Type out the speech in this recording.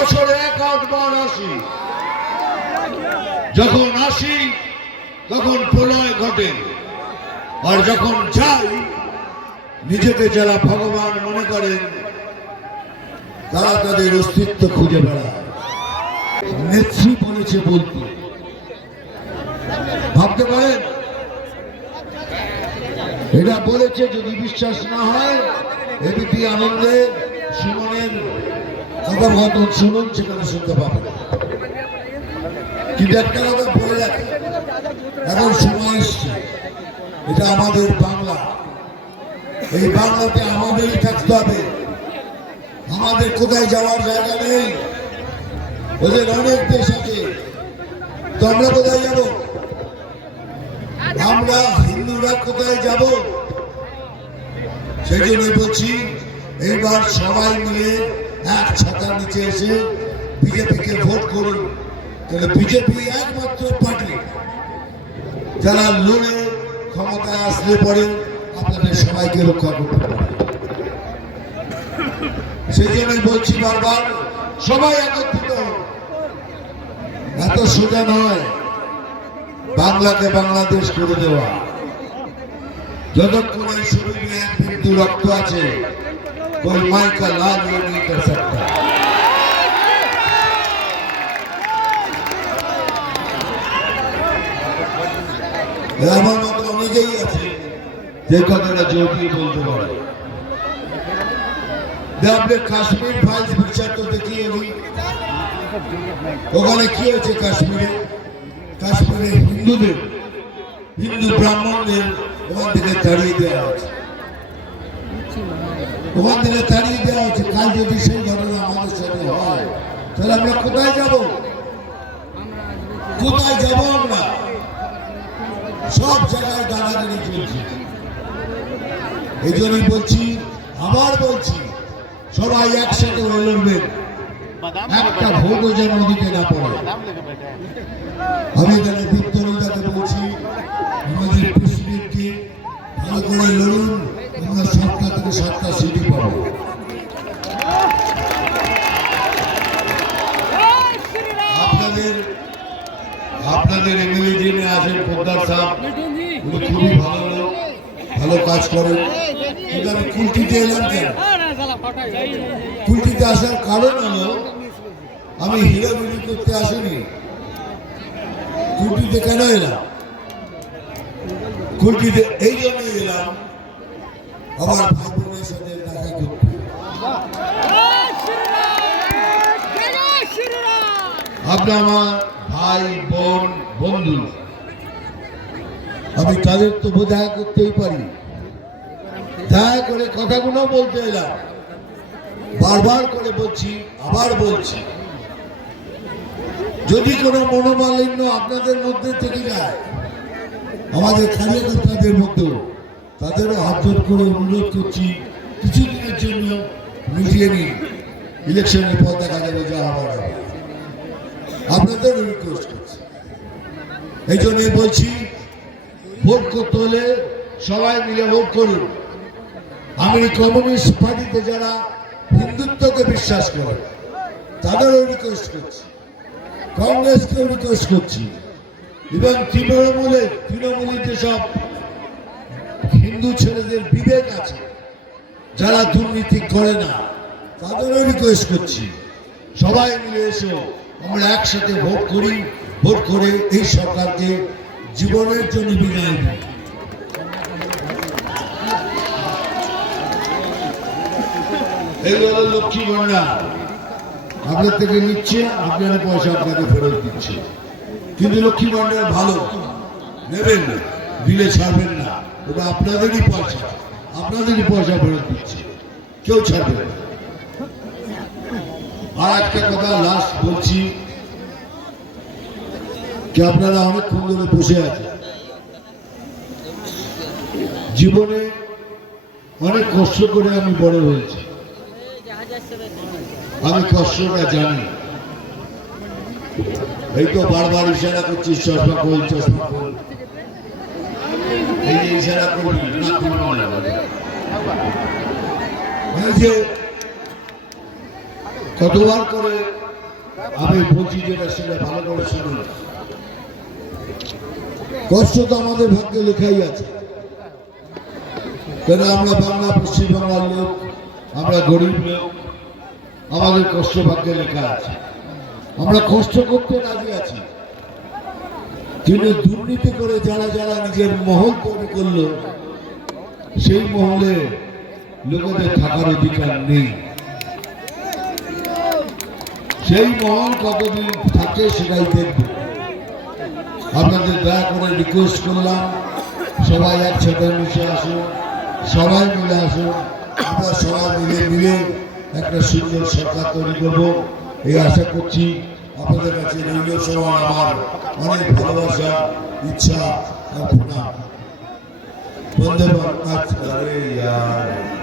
বছরে এক আধবার আসি। যখন আসি, তখন প্রলয় ঘটে। আর যখন যাই, নিজেকে যারা ভগবান মনে করেন, তারা তাদের অস্তিত্ব খুঁজে বেড়ায়। নেত্রী বলেছে বলতে। ভাবতে পারেন? এটা বলেছে, যদি বিশ্বাস না হয়, এবিপি আনন্দে, সুমনের কথোপকথন শুনুন, সেখানে শুনতে পাবেন। কিন্তু একটা কথা বলে রাখি, এখন সময় এসছে। এটা আমাদের বাংলা। এই বাংলাতে আমাদেরই থাকতে হবে। আমাদের কোথায় যাওয়ার জায়গা নেই? ওদের অনেক দেশ আছে। তো আমরা কোথায় যাব? আমরা হিন্দুরা কোথায় যাব? সেই জন্য বলছি এইবার সবাই মিলে এক ছাতার নিচে এসে বিজেপিকে ভোট করুন। তাহলে বিজেপি একমাত্র পার্টি যারা লড়ে ক্ষমতায় আসলে পরে আপনাদের সবাইকে রক্ষা করতে পারে। সেই জন্যই বলছি বারবার, সবাই একত্রিত এত সোজা নয়, বাংলাকে বাংলাদেশ করে দেওয়া। যতক্ষণ এই শরীরে এক বিন্দু রক্ত আছে कोई माई का लाल ये नहीं कर सकता আমার মতো অনেকেই আছে যে কথাটা জোর দিয়ে বলতে পারে যে আপনি কাশ্মীর ফাইলস বিচার তো দেখিয়ে ওই ওখানে কি হয়েছে কাশ্মীরে কাশ্মীরে হিন্দুদের হিন্দু ব্রাহ্মণদের ওখান থেকে তাড়িয়ে দেওয়া হয়েছে থেকে তাড়িয়ে দেওয়া হচ্ছে। কাল যদি সেই ঘটনা আমাদের সাথে হয়, তাহলে আমরা কোথায় যাব? কোথায় যাব আমরা? সব জায়গায় দাদাগিরি চলছে। এই জন্যই বলছি, আবার বলছি, সবাই একসাথে হয়ে লড়বেন একটা ভোটও যেন দিতে না পড়ে। আমি এখানে বিপ্তরিতাকে ভালো লড়ুন আমরা সাতটা থেকে সাতটা সিটি পাবো আপনাদের আপনাদের এমএলএ যিনি আছেন, পোদ্দার সাহেব, উনি খুবই ভালো ভালো কাজ করেন। কিন্তু আমি কুলটিতে এলাম কেন? কুলটিতে আসার কারণ হলো, আমি হিরো বিক্রি করতে আসিনি। কুলটিতে কেন এলাম? কুলটিতে এই জন্য এলাম। আমার ভাই বোনের সাথে দেখা করতে। আপনি আমার ভাই, বোন, বন্ধু। আমি তাদের তো দেখা করতেই পারি। দেখা করে কথাগুলো বলতে এলাম। বারবার করে বলছি, আবার বলছি। যদি কোনো মনোমালিন্য আপনাদের মধ্যে থেকে যায় আমাদের কার্যকর্তাদের মধ্যেও তাদেরও হাত করে অনুরোধ করছি, কিছুদিনের জন্য মিটিয়ে নিন। ইলেকশনের পর দেখা যাবে যা হবার হবে। আপনাদের রিকোয়েস্ট করছি। এই জন্যই বলছি, ভোট করতে হলে সবাই মিলে ভোট করুন। আমি কমিউনিস্ট পার্টিতে যারা হিন্দুত্বকে বিশ্বাস করে, তাদেরও রিকোয়েস্ট করছি। কংগ্রেসকেও রিকোয়েস্ট করছি। এবং তৃণমূলের তৃণমূলের যেসব হিন্দু ছেলেদের বিবেক আছে, যারা দুর্নীতি করে না, তাদেরও রিকোয়েস্ট করছি। সবাই মিলে এসো, আমরা একসাথে ভোট করি, ভোট করে এই সরকারকে জীবনের জন্য বিদায় দিই। লক্ষ্মী ভান্ডার আপনার থেকে নিচ্ছে, আপনারা পয়সা আপনাকে ফেরত দিচ্ছে। কিন্তু লক্ষ্মী ভান্ডার ভালো। নেবেন না দিলে ছাড়বেন না। ওটা আপনাদেরই পয়সা আপনাদেরই পয়সা ফেরত দিচ্ছে। কেউ ছাড়বে না। আর একটা কথা লাস্ট বলছি কি আপনারা অনেকক্ষণ ধরে বসে আছেন। জীবনে অনেক কষ্ট করে আমি বড় হয়েছি। আমি কষ্টটা জানি। এই তো বারবার ইশারা করছিস, চশমা খোল চশমা খোল। এই যে ইশারা করবি, না করব না। যে কতবার করে আমি বলছি যেটা সেটা ভালো করে শুনুন। কষ্ট তো আমাদের ভাগ্যে লেখাই আছে। কেন আমরা বাংলা, পশ্চিমবাংলার লোক, আমরা গরিব লোক, আমাদের কষ্ট ভাগ্যে লেখা আছে। আমরা কষ্ট করতে রাজি আছি। কিন্তু দুর্নীতি করে যারা যারা নিজের মহল তৈরি করল, সেই মহলে লোকদের থাকার অধিকার নেই। সেই মহল কতদিন থাকে সেটাই দেখবে। আপনাদের দয়া করে রিকোয়েস্ট করলাম, সবাই একসাথে মিশে আসুন সবাই মিলে আসুন আমরা সবাই মিলে মিলে একটা সুন্দর সরকার তৈরি করব। এই আশা করছি আপনাদের কাছে আমার অনেক ভালোবাসা ইচ্ছা আর প্রণাম ইয়ার